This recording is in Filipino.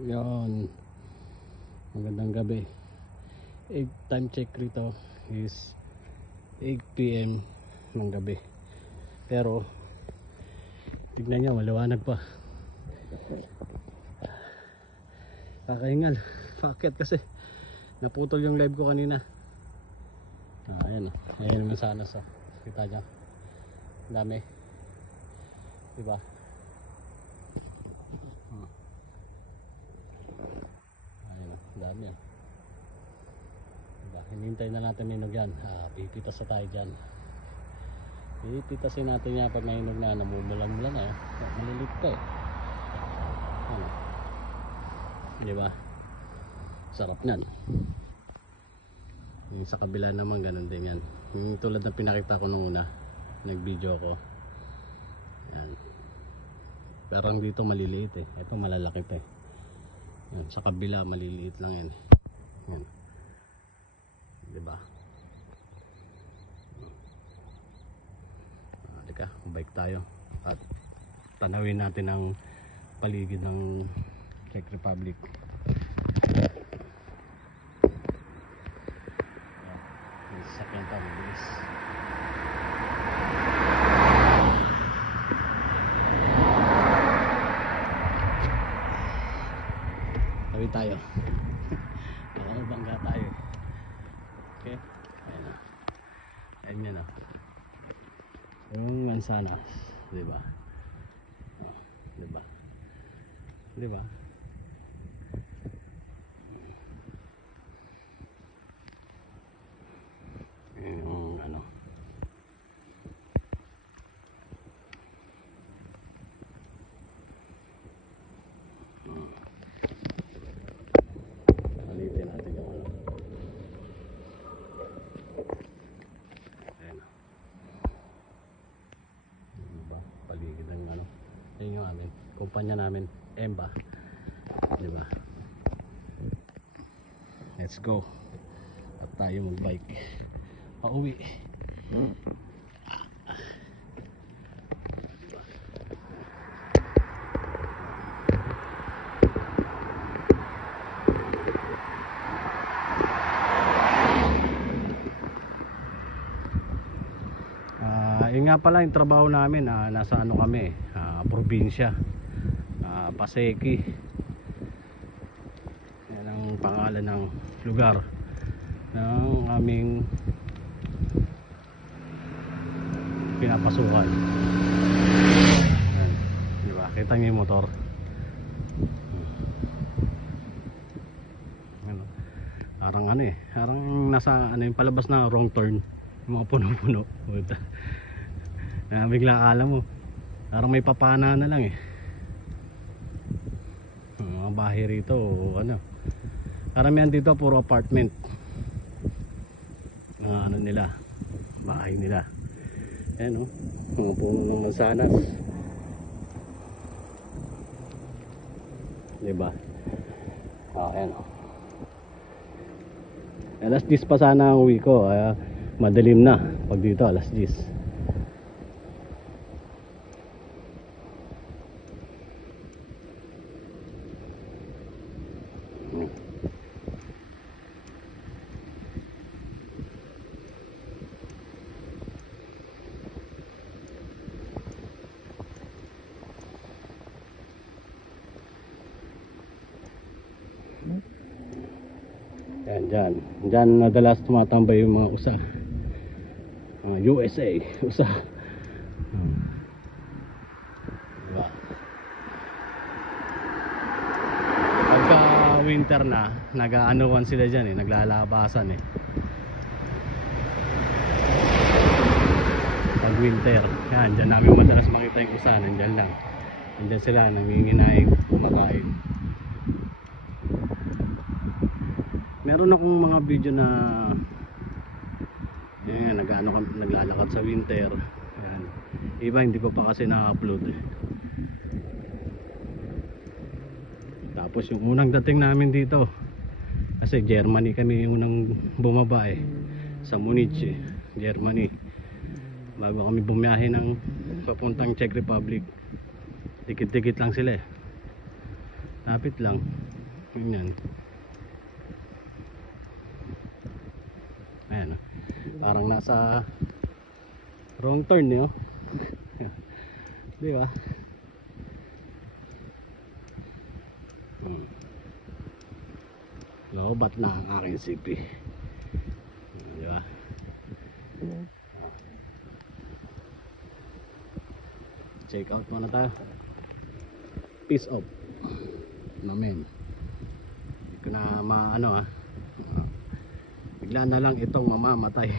Yon, magandang gabi. Time check rito is 8 PM ng gabi. Pero tignan nyo, maliwanag pa. Kakaingal, bakit? Kasi naputol yung live ko kanina. Ayan, ayan naman sana sa kita nyo, dami, diba? Ayan, dami yan, diba? Hinihintay na natin minog yan. Pipitas na tayo dyan. Pipitasin natin yan pag nahinog na. Namumulan-mulan na malilit pa ano, diba? Sarap nyan. Yung sa kabila naman ganun din yan. Yung tulad na pinakita ko nung una, nag video ko yan. Parang dito maliliit ito malalaki pa yan. Sa kabila maliliit lang yan yan, diba? Teka, bike tayo at tanawin natin ang paligid ng Czech Republic. Sakyan tayo, bilis. Tawid tayo. Bangga tayo. Okay, ayan na. Ayan yan na. Yung mansanas, diba? Diba? Diba? Yung ano, palitin natin yung ano. Ayan, diba? Paligid ng ano. Ayan yung amin, kumpanya namin, Emba, diba? Let's go at tayo magbike pauwi. Yun nga pala yung trabaho namin, nasa ano kami, probinsya, Paseki. Yan ang pangalan ng lugar ng aming pinapasukan. Ayan, diba? Kita niyo yung motor. Ano? Parang ano parang nasa ano yung palabas na wrong turn. Yung mga puno-puno. Bigla alam mo, parang may papana na lang mga bahay rito, ano. Karamihan dito puro apartment. Ano nila, bahay nila. Ayan mga puno ng mansanas, diba? Ayan alas 10 pa sana ang uwi ko, madilim na pag dito alas 10. Diyan madalas tumatambay yung mga USA, mga USA USA. Diba? Pagka winter na, nag-aanuan sila dyan naglalabasan pag winter yan, dyan namin madalas makita yung USA. Nandyan lang, nandyan sila nanginginay, kumakain. Meron akong mga video na naglalakad sa winter. Ayan. Iba hindi ko pa kasi na-upload Tapos yung unang dating namin dito, kasi Germany kami yung unang bumaba sa Munich, Germany. Bago kami bumiyahe ng papuntang Czech Republic. Dikit-dikit lang sila Lapit lang. Ganyan. Ayan, oh. Parang nasa wrong turn eh, oh. Di ba? Lobat na ang aking CP. Di ba? Check out muna tayo. Peace out. Namin. Hindi ko na maano, bigla na lang itong mamamatay.